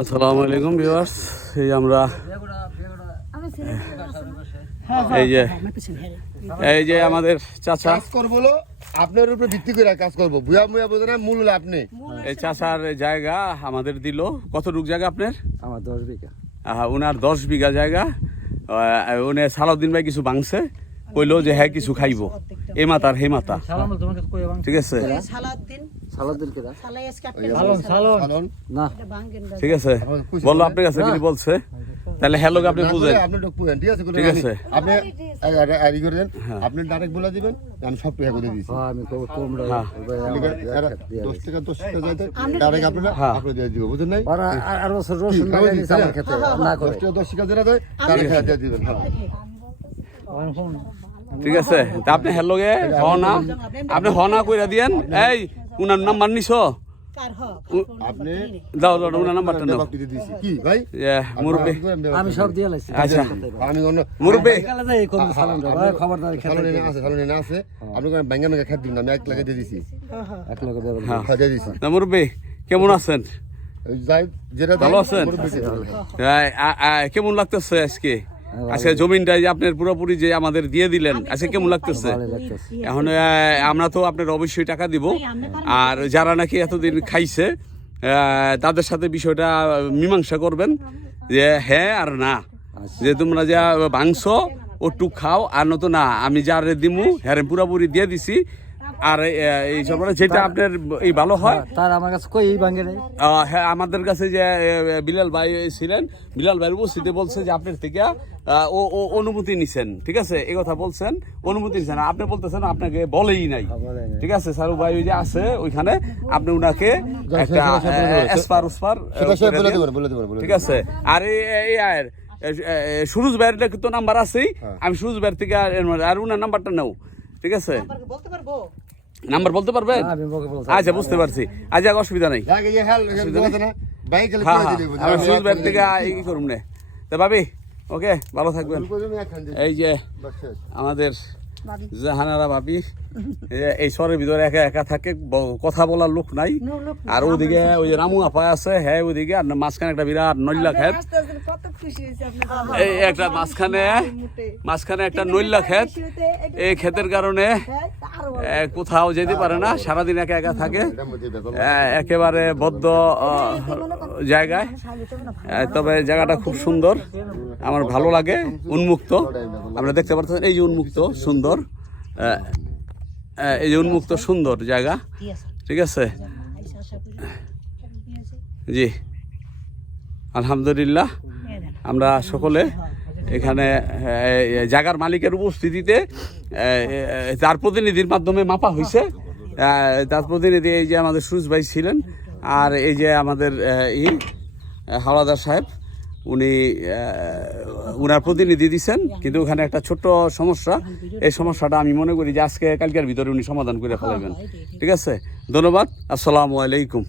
আসসালামু আলাইকুম ভিউয়ার্স, এই আমরা এই যে আমাদের চাচা কাজ করবো আপনার উপরে ভিত্তি করে কাজ করবো, ভুয়া মুয়া বোঝে না, মূল হলো আপনি। এই চাচার জায়গা আমাদের দিল। কতটুক জায়গা আপনার? আমার 10 বিঘা। উনার 10 বিঘা জায়গা। উনি সালাউদ্দিন ভাই কিছু ভাঙছে, কইলো যে হ্যাঁ কিছু খাইব, এ মাতার হে মাতা, ঠিক আছে ঠিক আছে বললো আপনার কাছে কি বলছে, তাহলে হ্যালো আপনি বুঝেন, ঠিক আছে আপনি ডাইরেক্ট বলে দিবেন, আমি সব টাকা করে দিয়েছি, আমি 10 টাকা 10 টাকা যাইতে ডাইরেক্ট আপনারা আপনি দিয়ে দিব, বুঝেন নাই? আর বছর রসুন লাগাইছে আমার খেতে না করে 10 টাকা 10 টাকা যেটা দেয় ডাইরেক্ট দিয়ে দিবেন। ঠিক আছে, তা আপনি হ্যালোগে হনা, আপনি হনা কইরা দিয়েন। এই উনার নাম্বার নিছো? আপনি দাও দাও উনার নাম্বারটা নাও। কি ভাই মুরব্বি আমি সব দিয়ে লাইছি। আচ্ছা আমি মুরব্বি কালে যাই কোন সালাম দাও খবরদার খেতে সালনে না আছে, আপনি কোন ব্যাঙ্গা মেঙ্গা খাদ দিন না, আমি 1 লাখ দিয়ে দিছি, 1 লাখ দেব। হ্যাঁ খাজা দিছি। না মুরব্বি কেমন আছেন? যাই যেটা ভালো আছেন? কেমন লাগতেছে আজকে? আজকে জমিনটা যে আপনার পুরোপুরি যে আমাদের দিয়ে দিলেন, আজকে কেমন লাগতেছে? এখন আমরা তো আপনার অবশ্যই টাকা দিব, আর যারা নাকি এতদিন খাইছে তাদের সাথে বিষয়টা মীমাংসা করবেন যে হ্যাঁ আর না, যে তোমরা যা ভাঙছো ওটু খাও, আর নতো না আমি যারে দিমু হ্যাঁ পুরোপুরি দিয়ে দিছি। আর এই সব যেটা আপনার এই ভালো হয় তার আমার কাছে কই ভাঙে নাই। হ্যাঁ আমাদের কাছে যে বিলাল ভাই ছিলেন, বিলাল ভাইয়ের উপস্থিতি বলছে যে আপনার থেকে ও অনুমতি নিছেন, ঠিক আছে, এই কথা বলছেন, অনুমতি নিছেন। আপনি বলতেছেন আপনাকে বলেই নাই, ঠিক আছে। সারু ভাই ওই যে আছে ওইখানে, আপনি উনাকে একটা এসপার উসপার ঠিক আছে। আর এই আয়ের সুরজ ভাইয়ের তো নাম্বার আছেই, আমি সুরজ ভাইয়ের থেকে আর উনার নাম্বারটা নেও, ঠিক আছে। নাম্বার বলতে পারবেন? আচ্ছা বুঝতে পারছি, আজ অসুবিধা নেই, আমি সুরজ ভাইয়ের থেকে ই করুন নে। তা ভাবি ওকে, ভালো থাকবেন। এই যে আমাদের জাহানারা ভাবি এই শহরের ভিতরে একা একা থাকে, কথা বলার লোক নাই। আর ওদিকে ওই যে রামু আপা আছে, হ্যাঁ ওদিকে, আর মাঝখানে একটা বিরাট নল্লা ক্ষেত, এই একটা মাঝখানে একটা নল্লা ক্ষেত। এই ক্ষেতের কারণে কোথাও যেতে পারে না, সারাদিন একা একা থাকে, একেবারে বদ্ধ জায়গায়। তবে জায়গাটা খুব সুন্দর, আমার ভালো লাগে, উন্মুক্ত। আমরা দেখতে পাচ্ছেন এই যে উন্মুক্ত সুন্দর, এই যে উন্মুক্ত সুন্দর জায়গা, ঠিক আছে। জি আলহামদুলিল্লাহ, আমরা সকলে এখানে জায়গার মালিকের উপস্থিতিতে তার প্রতিনিধির মাধ্যমে মাপা হয়েছে। তার প্রতিনিধি এই যে আমাদের সুরজ ভাই ছিলেন, আর এই যে আমাদের হাওলাদার সাহেব, উনি উনার প্রতিনিধি দিচ্ছেন। কিন্তু ওখানে একটা ছোট্ট সমস্যা, এই সমস্যাটা আমি মনে করি যে আজকে কালকের ভিতরে উনি সমাধান করে ফেলাবেন, ঠিক আছে। ধন্যবাদ, আসসালামু আলাইকুম।